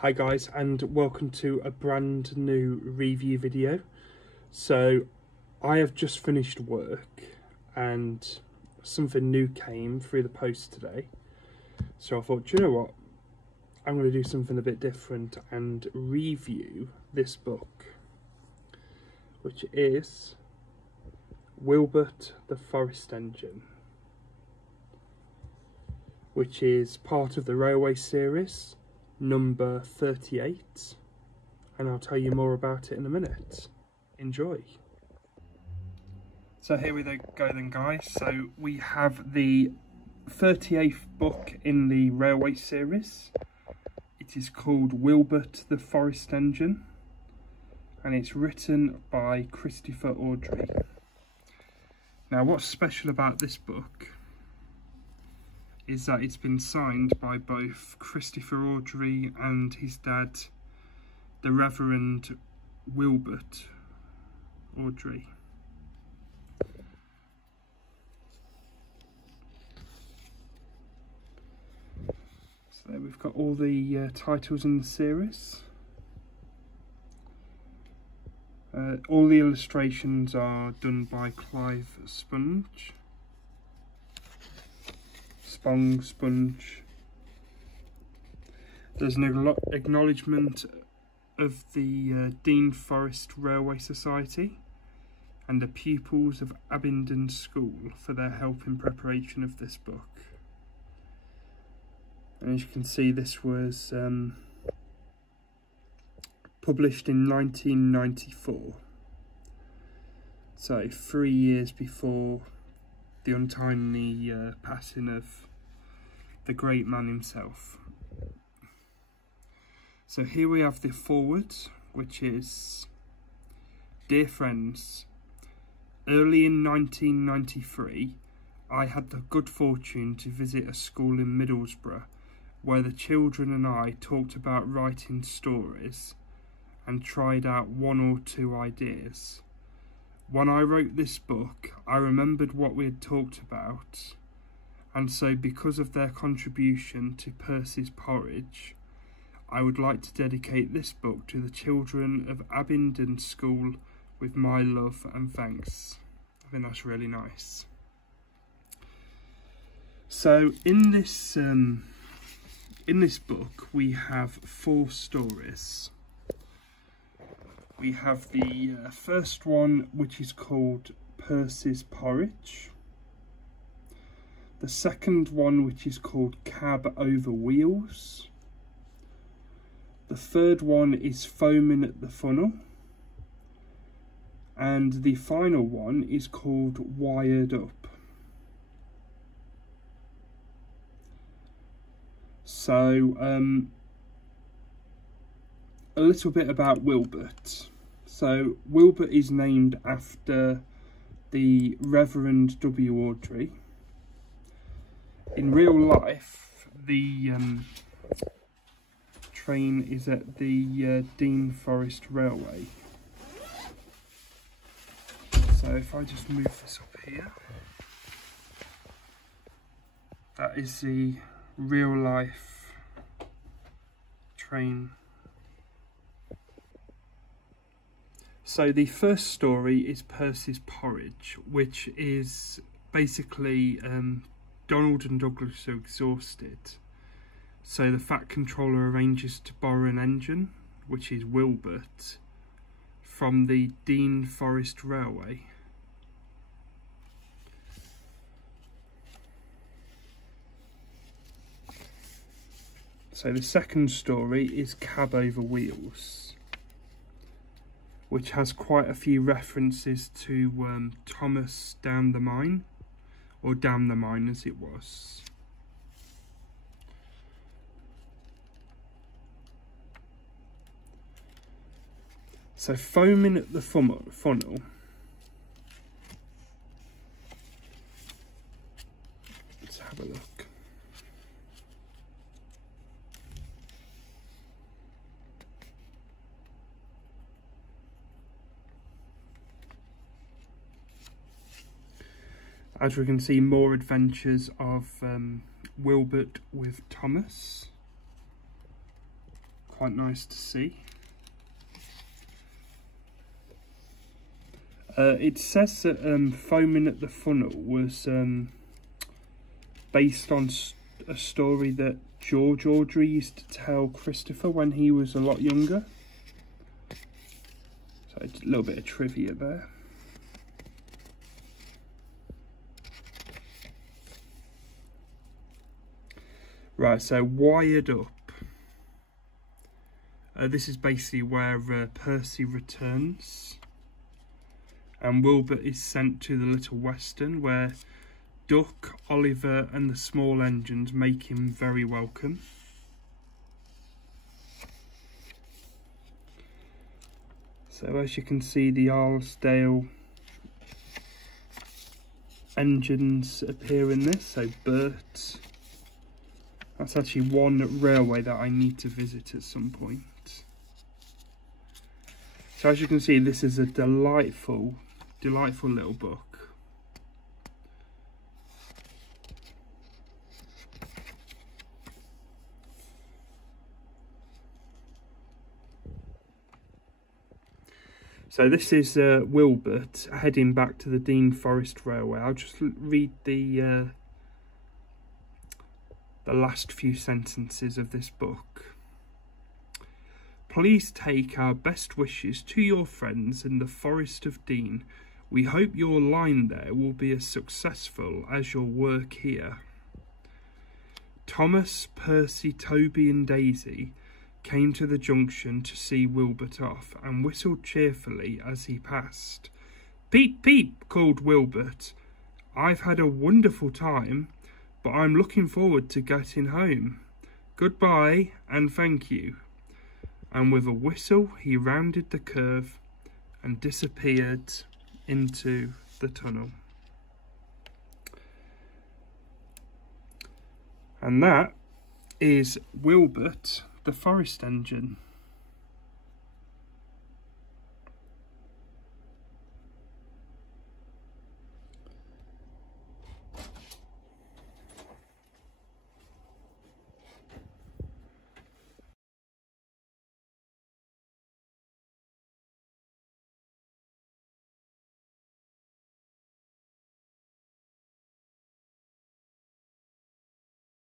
Hi guys, and welcome to a brand new review video. So I have just finished work and something new came through the post today. So I thought, do you know what? I'm going to do something a bit different and review this book, which is Wilbert the Forest Engine, which is part of the Railway series, number 38, and I'll tell you more about it in a minute. Enjoy. So here we go then, guys. So we have the 38th book in the Railway series. It is called Wilbert the Forest Engine, and it's written by Christopher Awdry. Now, what's special about this book is that it's been signed by both Christopher Awdry and his dad, the Reverend Wilbert Awdry. So there we've got all the titles in the series. All the illustrations are done by Clive Sponge. There's an acknowledgement of the Dean Forest Railway Society and the pupils of Abingdon School for their help in preparation of this book. And as you can see, this was published in 1994, so 3 years before the untimely passing of the great man himself. So here we have the foreword, which is: Dear friends, early in 1993, I had the good fortune to visit a school in Middlesbrough where the children and I talked about writing stories and tried out one or two ideas. When I wrote this book, I remembered what we had talked about, and so because of their contribution to Percy's Porridge, I would like to dedicate this book to the children of Abingdon School with my love and thanks. I think that's really nice. So in this book we have 4 stories. We have the first one, which is called Percy's Porridge. The second one, which is called Cab Over Wheels. The third one is Foaming at the Funnel. And the final one is called Wired Up. So, a little bit about Wilbert. So Wilbert is named after the Reverend W. Awdry. In real life, the train is at the Dean Forest Railway. So if I just move this up here, that is the real life train. So the first story is Percy's Porridge, which is basically Donald and Douglas are exhausted, so the Fat Controller arranges to borrow an engine, which is Wilbert, from the Dean Forest Railway. So the second story is Cab Over Wheels, which has quite a few references to Thomas Down the Mine, or Damn the Mine as it was. So Foaming at the Funnel let's have a look. As we can see, more adventures of Wilbert with Thomas. quite nice to see. It says that Foaming at the Funnel was based on a story that George Awdry used to tell Christopher when he was a lot younger. So a little bit of trivia there. Right, so Wired Up. This is basically where Percy returns, and Wilbert is sent to the Little Western, where Duck, Oliver and the small engines make him very welcome. So as you can see, the Arlesdale engines appear in this. So Bert, that's actually one railway that I need to visit at some point. So as you can see, this is a delightful little book. So this is Wilbert heading back to the Dean Forest Railway. I'll just read the last few sentences of this book. Please take our best wishes to your friends in the Forest of Dean. We hope your line there will be as successful as your work here. Thomas, Percy, Toby and Daisy came to the junction to see Wilbert off and whistled cheerfully as he passed. Peep, peep, called Wilbert. I've had a wonderful time, but I'm looking forward to getting home. Goodbye and thank you. And with a whistle he rounded the curve and disappeared into the tunnel. And that is Wilbert, the Forest Engine.